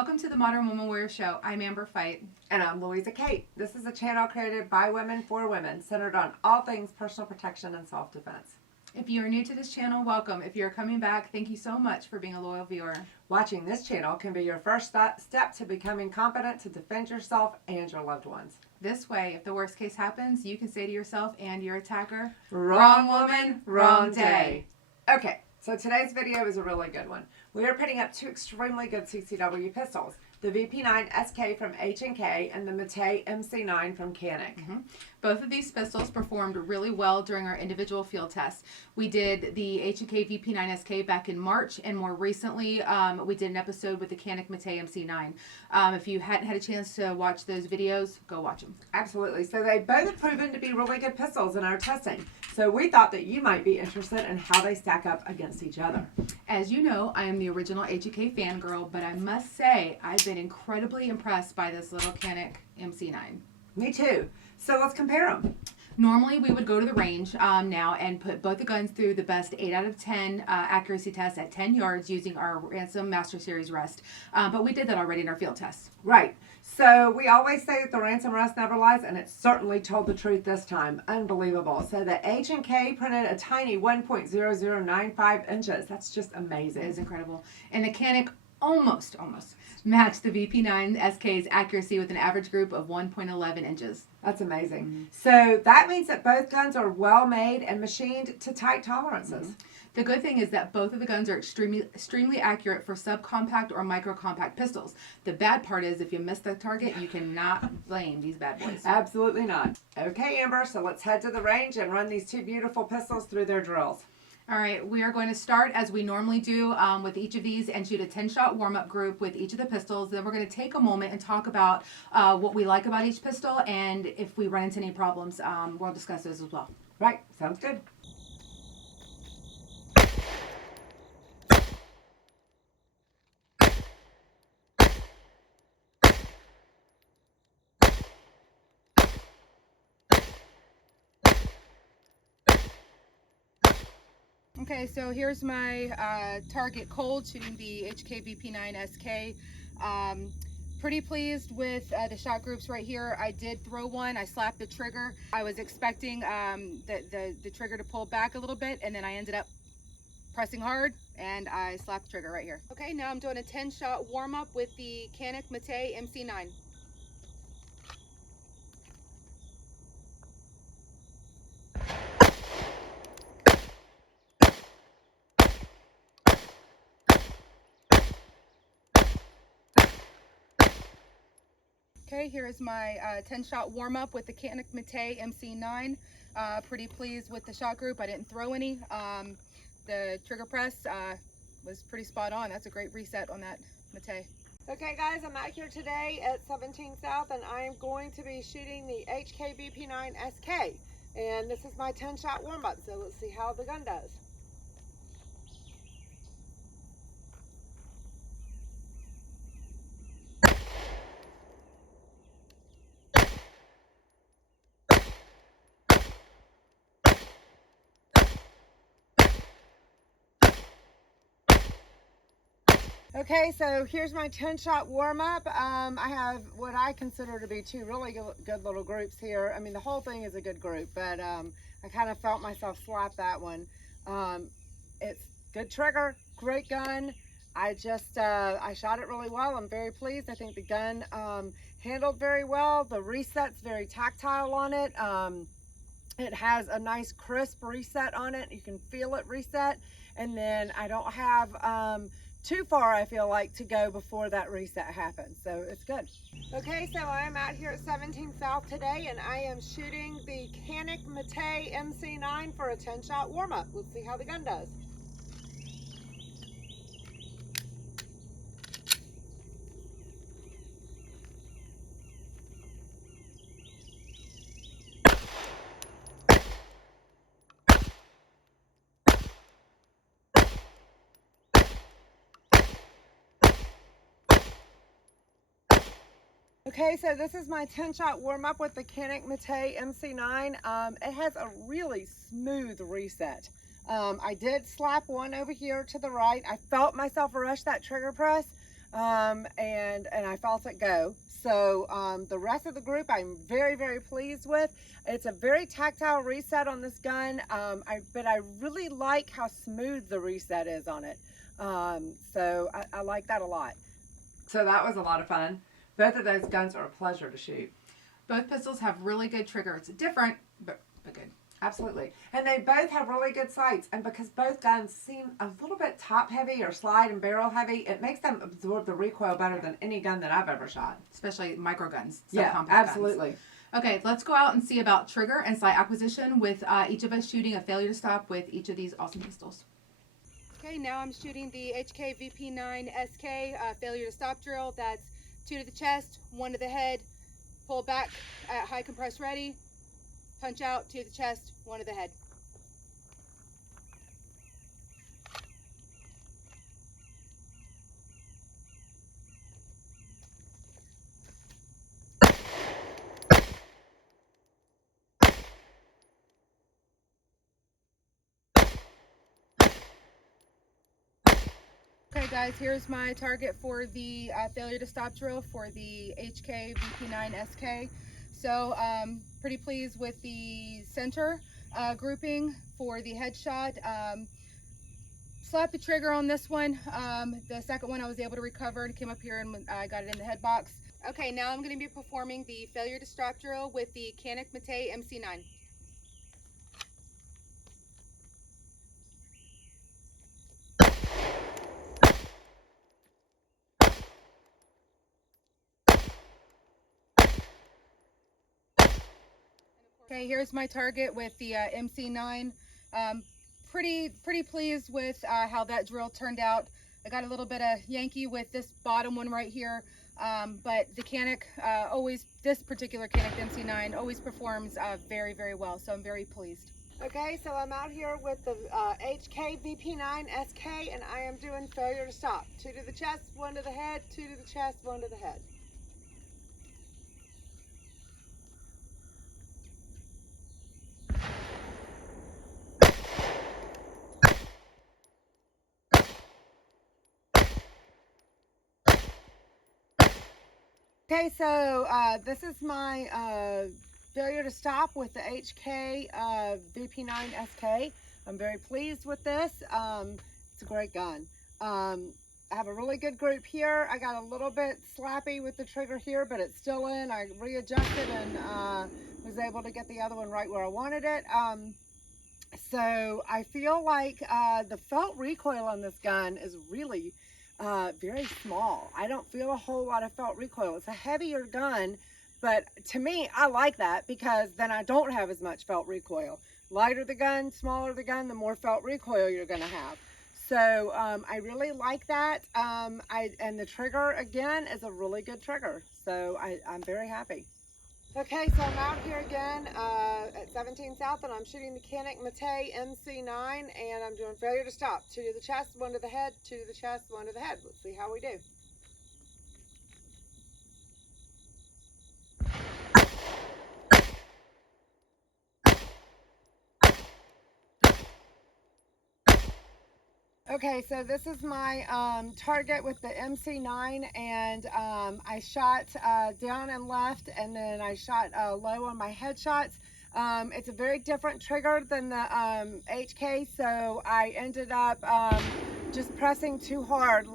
Welcome to the Modern Woman Warrior Show. I'm Amber Fight. And I'm Louisa Kate. This is a channel created by women for women, centered on all things personal protection and self-defense. If you are new to this channel, welcome. If you're coming back, thank you so much for being a loyal viewer. Watching this channel can be your first step to becoming competent to defend yourself and your loved ones. This way, if the worst case happens, you can say to yourself and your attacker, wrong woman, wrong day. Okay, so today's video is a really good one. We are putting up two extremely good CCW pistols. The VP9 SK from H&K and the Mete MC9 from Canik. Both of these pistols performed really well during our individual field tests. We did the H&K VP9 SK back in March, and more recently we did an episode with the Canik Mete MC9. If you hadn't had a chance to watch those videos, go watch them. Absolutely. So they both have proven to be really good pistols in our testing. So we thought that you might be interested in how they stack up against each other. As you know, I am the original H&K fangirl, but I must say I've been incredibly impressed by this little Canik MC9. Me too. So let's compare them. Normally we would go to the range now and put both the guns through the best 8 out of 10 accuracy test at 10 yards using our Ransom Master Series rest. But we did that already in our field tests. Right. So we always say that the ransom rest never lies, and it certainly told the truth this time. Unbelievable. So the H&K printed a tiny 1.0095 inches. That's just amazing. It is incredible. And the Canik almost matched the VP9 SK's accuracy with an average group of 1.11 inches. That's amazing. So that means that both guns are well made and machined to tight tolerances. The good thing is that both of the guns are extremely accurate for subcompact or micro-compact pistols. The bad part is if you miss the target, you cannot blame these bad boys. Absolutely not. Okay, Amber, so let's head to the range and run these two beautiful pistols through their drills. All right, we are going to start as we normally do with each of these and shoot a 10-shot warm-up group with each of the pistols. Then we're going to take a moment and talk about what we like about each pistol, and if we run into any problems, we'll discuss those as well. Right, sounds good. Okay, so here's my target cold shooting the H&K VP9 SK. Pretty pleased with the shot groups right here. I did throw one. I slapped the trigger. I was expecting the trigger to pull back a little bit, and then I ended up pressing hard, and I slapped the trigger right here. Okay, now I'm doing a 10-shot warm-up with the Canik Mete MC9. Okay, here is my 10-shot warm-up with the Canik Mete MC9. Pretty pleased with the shot group. I didn't throw any. The trigger press was pretty spot on. That's a great reset on that Mete. Okay guys, I'm out here today at 17 South, and I am going to be shooting the H&K VP9 SK. And this is my 10-shot warm-up, so let's see how the gun does. Okay, so here's my 10-shot warm-up. I have what I consider to be two really good little groups here. I mean, the whole thing is a good group, but I kind of felt myself slap that one. It's good trigger, great gun. I shot it really well. I'm very pleased. I think the gun handled very well. The reset's very tactile on it. It has a nice crisp reset on it. You can feel it reset. And then I don't have too far, I feel like, to go before that reset happens, so it's good. Okay, so I am out here at 17 South today, and I am shooting the Canik Mete MC9 for a 10-shot warm-up. Let's see how the gun does. Okay, so this is my 10-shot warm-up with the Canik Mete MC9. It has a really smooth reset. I did slap one over here to the right. I felt myself rush that trigger press. and I felt it go. So the rest of the group I'm very, very pleased with. It's a very tactile reset on this gun, but I really like how smooth the reset is on it. So I like that a lot. So that was a lot of fun. Both of those guns are a pleasure to shoot. Both pistols have really good trigger. It's different, but good. Absolutely. And they both have really good sights. And because both guns seem a little bit top heavy or slide and barrel heavy, it makes them absorb the recoil better than any gun that I've ever shot. Especially micro guns. Yeah, absolutely. Guns. Okay, let's go out and see about trigger and sight acquisition with each of us shooting a failure to stop with each of these awesome pistols. Okay, now I'm shooting the H&K VP9 SK failure to stop drill. That's 2 to the chest, 1 to the head, pull back at high compress ready, punch out, 2 to the chest, 1 to the head. Okay guys, here's my target for the failure to stop drill for the H&K VP9 SK. So pretty pleased with the center grouping for the headshot. Slapped the trigger on this one. The second one I was able to recover and came up here and I got it in the head box. Okay, now I'm going to be performing the failure to stop drill with the Canik Mete MC9. Okay, here's my target with the MC9. Pretty pleased with how that drill turned out. I got a little bit of Yankee with this bottom one right here, but the Canik this particular Canik MC9 always performs very, very well, so I'm very pleased. Okay, so I'm out here with the H&K VP9 SK, and I am doing failure to stop. 2 to the chest, 1 to the head, 2 to the chest, 1 to the head. Okay, so this is my failure to stop with the H&K VP9 SK. I'm very pleased with this. It's a great gun. I have a really good group here. I got a little bit slappy with the trigger here, but it's still in. I readjusted and was able to get the other one right where I wanted it. So I feel like the felt recoil on this gun is really very small. I don't feel a whole lot of felt recoil. It's a heavier gun, but to me, I like that because then I don't have as much felt recoil. Lighter the gun, smaller the gun, the more felt recoil you're going to have. So I really like that. And the trigger, again, is a really good trigger. So I'm very happy. Okay, so I'm out here again at 17 South, and I'm shooting the Canik Mete MC9, and I'm doing failure to stop. 2 to the chest, 1 to the head, 2 to the chest, 1 to the head. Let's see how we do. Okay, so this is my target with the MC9, and I shot down and left, and then I shot low on my headshots. It's a very different trigger than the H&K, so I ended up just pressing too hard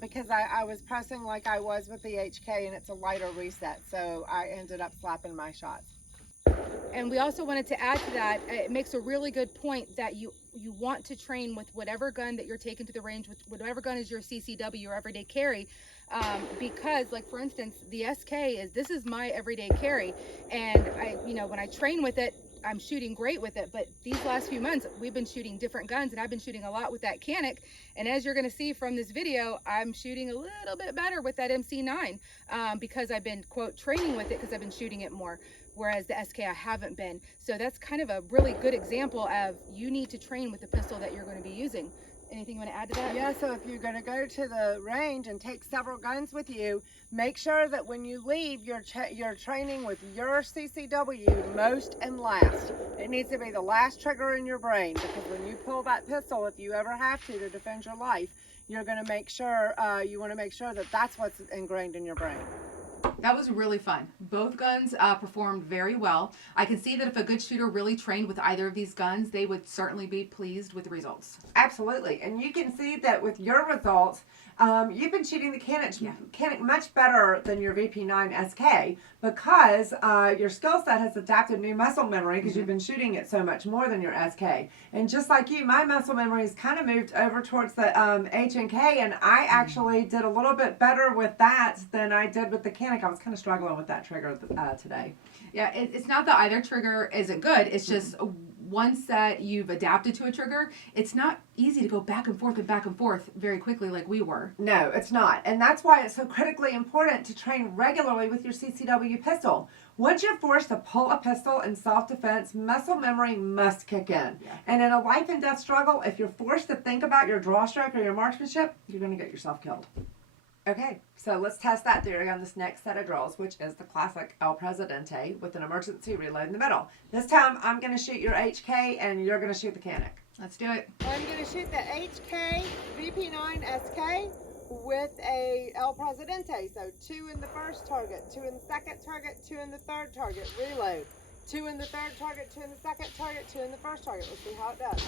because I was pressing like I was with the H&K, and it's a lighter reset, so I ended up slapping my shots. And we also wanted to add to that, it makes a really good point that you want to train with whatever gun that you're taking to the range, with whatever gun is your CCW, your everyday carry, because like for instance, the SK this is my everyday carry, and when I train with it, I'm shooting great with it, but these last few months we've been shooting different guns, and I've been shooting a lot with that Canik, and as you're going to see from this video, I'm shooting a little bit better with that MC9 because I've been, quote, training with it because I've been shooting it more, whereas the SK I haven't been. So that's kind of a really good example of you need to train with the pistol that you're going to be using. Anything you want to add to that? Yeah, so if you're going to go to the range and take several guns with you, make sure that when you leave, you're training with your CCW most and last. It needs to be the last trigger in your brain, because when you pull that pistol, if you ever have to defend your life, you're going to make sure, you want to make sure that that's what's ingrained in your brain. That was really fun. Both guns performed very well. I can see that if a good shooter really trained with either of these guns, they would certainly be pleased with the results. Absolutely. And you can see that with your results, you've been shooting the Canik much better than your VP9 SK because your skill set has adapted new muscle memory because you've been shooting it so much more than your SK. And just like you, my muscle memory has kind of moved over towards the H&K, and I actually did a little bit better with that than I did with the Canik. I was kind of struggling with that trigger today. Yeah, it's not that either trigger isn't good. It's just once that you've adapted to a trigger, it's not easy to go back and forth very quickly like we were. No, it's not. And that's why it's so critically important to train regularly with your CCW pistol. Once you're forced to pull a pistol in self-defense, muscle memory must kick in. Yeah. And in a life and death struggle, if you're forced to think about your draw stroke or your marksmanship, you're going to get yourself killed. Okay, so let's test that theory on this next set of drills, which is the classic El Presidente with an emergency reload in the middle. This time, I'm going to shoot your HK and you're going to shoot the Canik. Let's do it. I'm going to shoot the H&K VP9 SK with a El Presidente. So 2 in the first target, 2 in the second target, 2 in the third target, reload. 2 in the third target, 2 in the second target, 2 in the first target. Let's see how it does.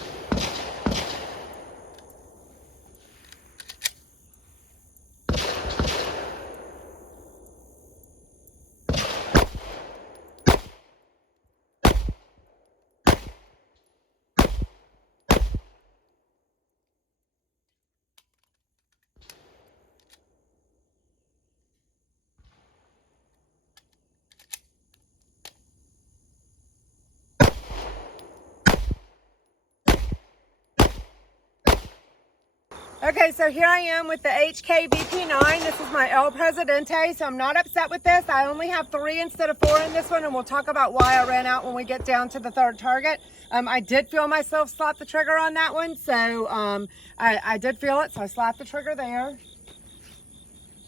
Okay, so here I am with the H&K VP9. This is my El Presidente, so I'm not upset with this. I only have 3 instead of 4 in this one, and we'll talk about why I ran out when we get down to the third target. I did feel myself slap the trigger on that one, so I did feel it, so I slapped the trigger there.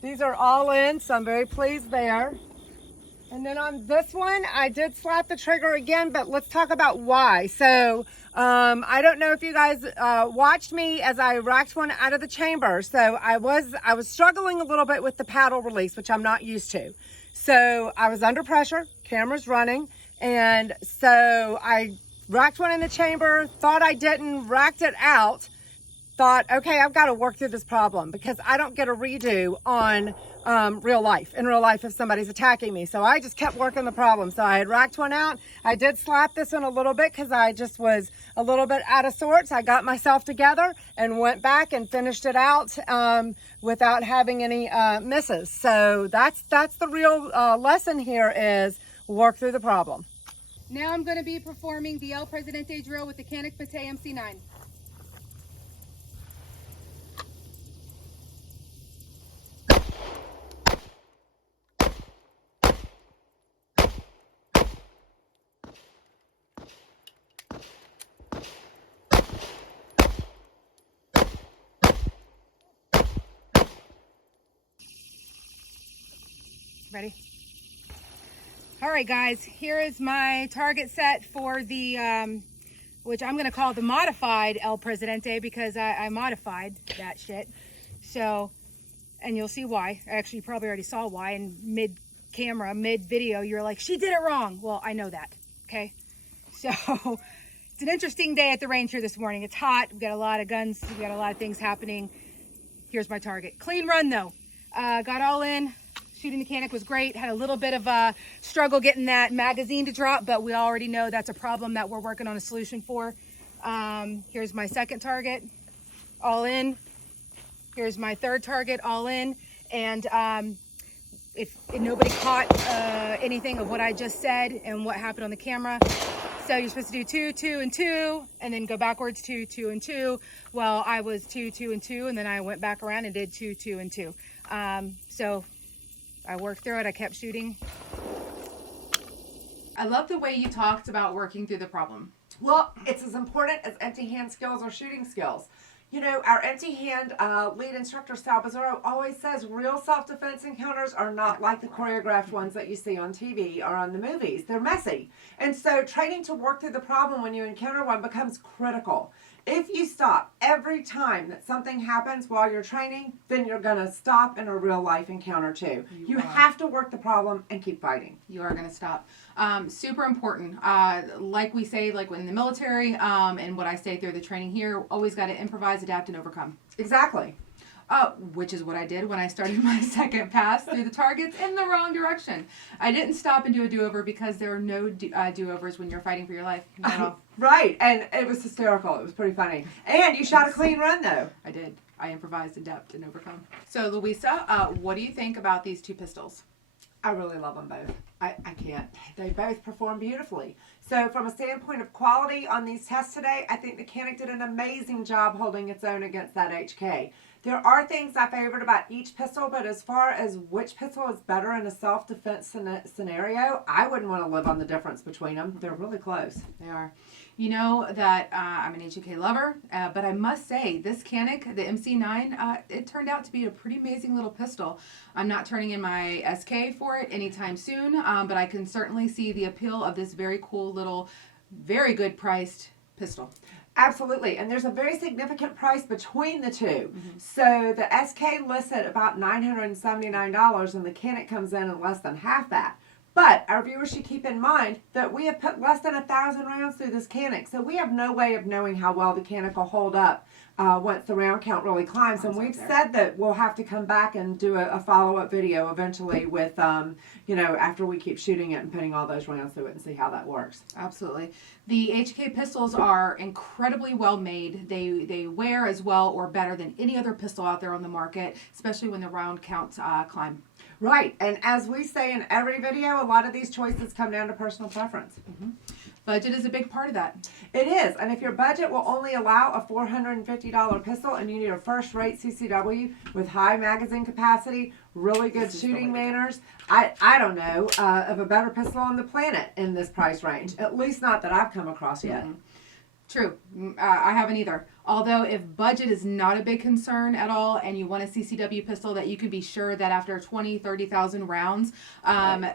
These are all in, so I'm very pleased there. And then on this one, I did slap the trigger again, but let's talk about why. So I don't know if you guys watched me as I racked one out of the chamber. So I was struggling a little bit with the paddle release, which I'm not used to. So I was under pressure, camera's running, and so I racked one in the chamber, thought I didn't, racked it out, thought, okay, I've got to work through this problem because I don't get a redo on real life, in real life if somebody's attacking me. So I just kept working the problem. So I had racked one out. I did slap this one a little bit because I just was a little bit out of sorts. I got myself together and went back and finished it out without having any misses. So that's the real lesson here is work through the problem. Now I'm going to be performing the El Presidente drill with the Canik Mete MC9. Ready? All right, guys, here is my target set for the, which I'm going to call the modified El Presidente because I modified that shit. So, and you'll see why. Actually, you probably already saw why in mid-camera, mid-video. You're like, she did it wrong. Well, I know that, okay? So, it's an interesting day at the range here this morning. It's hot. We've got a lot of guns. We've got a lot of things happening. Here's my target. Clean run, though. Got all in. Shooting the Canik was great. Had a little bit of a struggle getting that magazine to drop, but we already know that's a problem that we're working on a solution for. Here's my second target, all in. Here's my third target, all in. And if nobody caught anything of what I just said and what happened on the camera, so you're supposed to do 2, 2, and 2, and then go backwards 2, 2, and 2. Well, I was 2, 2, and 2, and then I went back around and did 2, 2, and 2. So I worked through it. I kept shooting. I love the way you talked about working through the problem. Well, it's as important as empty hand skills or shooting skills. You know, our empty hand lead instructor, Sal Bizzaro, always says real self-defense encounters are not like the choreographed ones that you see on TV or on the movies. They're messy. And so training to work through the problem when you encounter one becomes critical. If you stop every time that something happens while you're training, then you're going to stop in a real life encounter too. You have to work the problem and keep fighting. You are going to stop. Super important. Like we say, like in the military, and what I say through the training here, always got to improvise, adapt, and overcome. Exactly. Which is what I did when I started my second pass through the targets in the wrong direction. I didn't stop and do a do-over because there are no do-overs when you're fighting for your life. Right, and it was hysterical. It was pretty funny. And you shot a clean run, though. I did. I improvised, adapt, and overcome. So, Louisa, what do you think about these two pistols? I really love them both. I can't. They both perform beautifully. So from a standpoint of quality on these tests today, I think the Canik did an amazing job holding its own against that H&K. There are things I favored about each pistol, but as far as which pistol is better in a self-defense scenario, I wouldn't want to live on the difference between them. They're really close. They are. You know that I'm an H&K lover, but I must say this Canik, the MC9, it turned out to be a pretty amazing little pistol. I'm not turning in my SK for it anytime soon, but I can certainly see the appeal of this very cool little, very good priced pistol. Absolutely, and there's a very significant price between the two. So the SK lists at about $979 and the Canik comes in at less than half that. But our viewers should keep in mind that we have put less than 1,000 rounds through this Canik, so we have no way of knowing how well the Canik will hold up once the round count really climbs. And we've said that we'll have to come back and do a follow-up video eventually with, you know, after we keep shooting it and putting all those rounds through it and see how that works. Absolutely. The H&K pistols are incredibly well made. They wear as well or better than any other pistol out there on the market, especially when the round counts climb. Right, and as we say in every video, a lot of these choices come down to personal preference. Budget is a big part of that. It is, and if your budget will only allow a $450 pistol and you need a first-rate CCW with high magazine capacity, really good shooting manners, I don't know of a better pistol on the planet in this price range, at least not that I've come across yet. True. I haven't either. Although if budget is not a big concern at all and you want a CCW pistol that you can be sure that after 20, 30,000 rounds,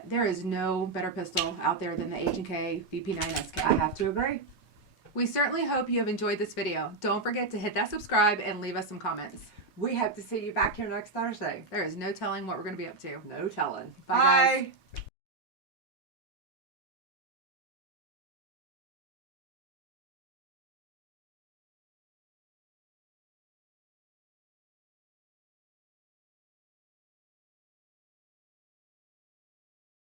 there is no better pistol out there than the H&K VP9 SK. I have to agree. We certainly hope you have enjoyed this video. Don't forget to hit that subscribe and leave us some comments. We hope to see you back here next Thursday. There is no telling what we're going to be up to. No telling. Bye, guys.